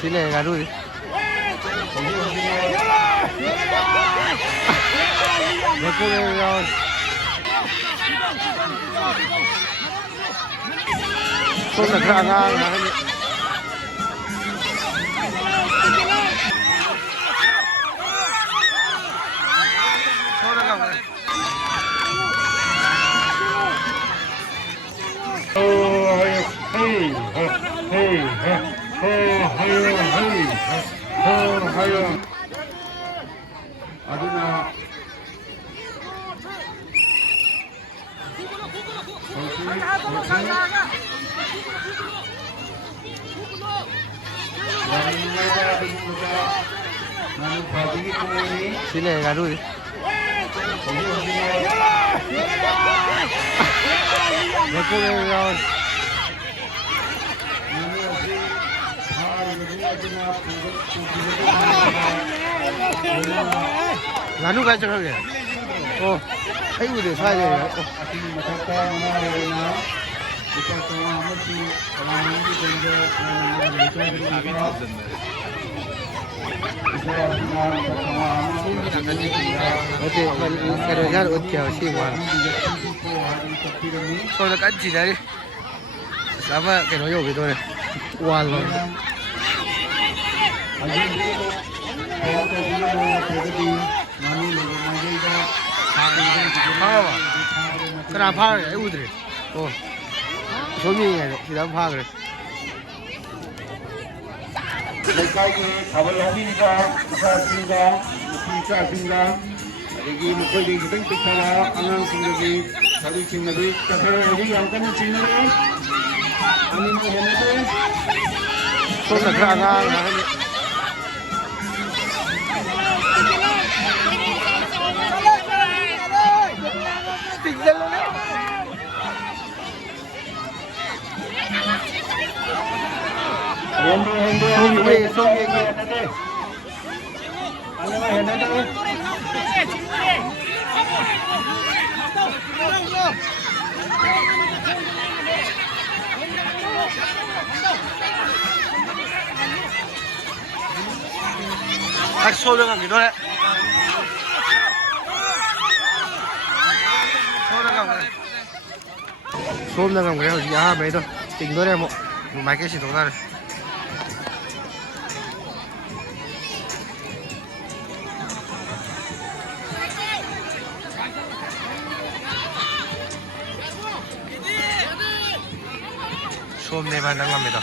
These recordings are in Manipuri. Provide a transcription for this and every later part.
Sile garu. Không là ra ngang hả? Thôi nó gặp này. 아드나 Sile garu. Nganu cái cho kìa. Ô, thấy người để sai rồi. Oke, kalau kan udah sih wan. Soalnya kan cina ni, sama kayak noyo gitu nih, wan loh. Apa? Kenapa ya udah? Oh, suaminya tidak apa kira. lekai kabel lagi ni dah, dah, mesti dah. Lagi mukul di kita kita anak sendiri, hari sendiri, kita lagi yang kan sendiri. Ani mau hendak tu. Không là ra ngang hả? Tỉnh dậy luôn đấy. Sung về kìa. Anh mau hendak tu. Anh xô lên làm gì đó đấy. Xôm ra làm cái gì à mấy thôi. Tính thôi em ạ. Mấy cái xịt ra này. Xôm này bạn đang làm gì đó.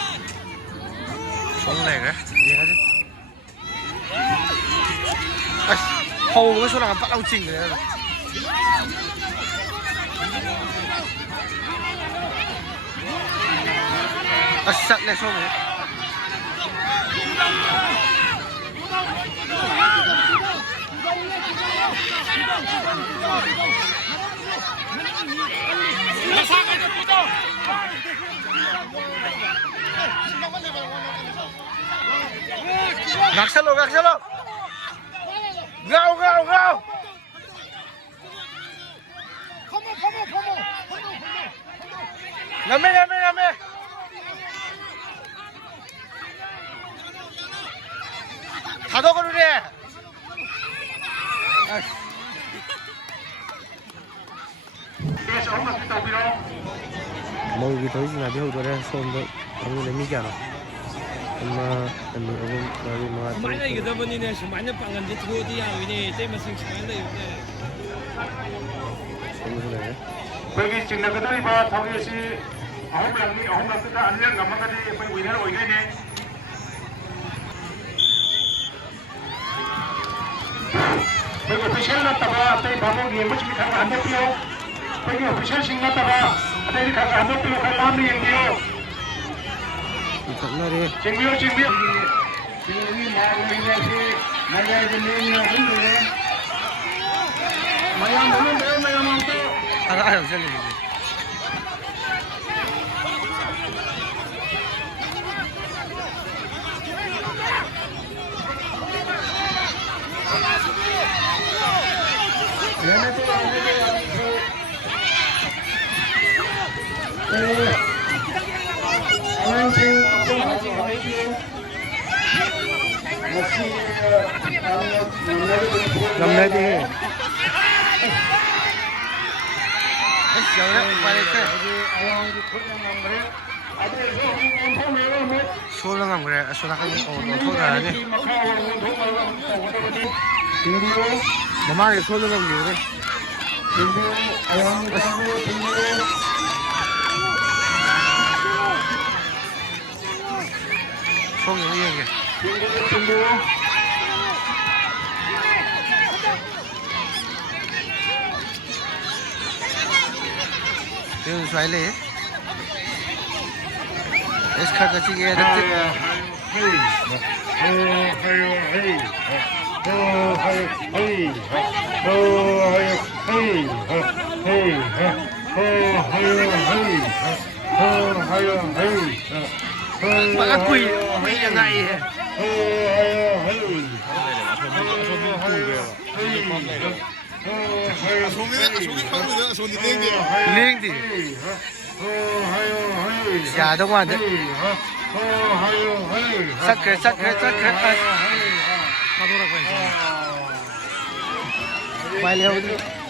Xôm này cái gì hết. Hầu cái số nào bắt đầu chỉnh rồi. Sạch này xong rồi. Gác xe lô. Go. Ngắm. 닫아 그러래. 뭐 이게 더 있으나 배우더래 손도 아무래 미잖아. 엄마 어금 만약 이게 더번이네 만약 방한데 들어오디야 이네 때문에 생각을 해요. 손으로 거기 지금 그들이 봐 저기시 아홉 다 안녕 감만까지 거기 위내로 오이네. 거기 오피셜 났다가 앞에 방송이 뭐지 가가 안 됐고요. 거기 오피셜식 났다가 앞에 가가 안 됐고요. 갈 마음이 얘기요. 이쪽날이 증명. 여기 마음이냐시 나야 이제 내냐 흔들어. 마야 먹는데 알아요, 저기. ꯉꯝꯅꯗꯦ ꯑꯁ ꯌꯧꯔꯦ ꯎꯄꯥꯏ ꯂꯩꯇꯦ ꯁꯣꯜꯅ ꯉꯝꯈ꯭ꯔꯦ ꯑꯁꯣꯝ ꯅꯥꯀꯟꯗ ꯑꯣꯟꯊꯣꯛꯅꯔꯅꯤ ꯃꯃꯥꯡꯗ ꯁꯣꯜꯅ ꯉꯝꯈꯤꯕꯅꯦ ꯁꯣꯝꯒꯤꯗ ꯌꯦꯡꯒꯦ 그래도 잘 래. 에스카가 찌개 득득. Quỳ mấy giờ này lên thì già đâu mà đấy sắc kệ quay leo đi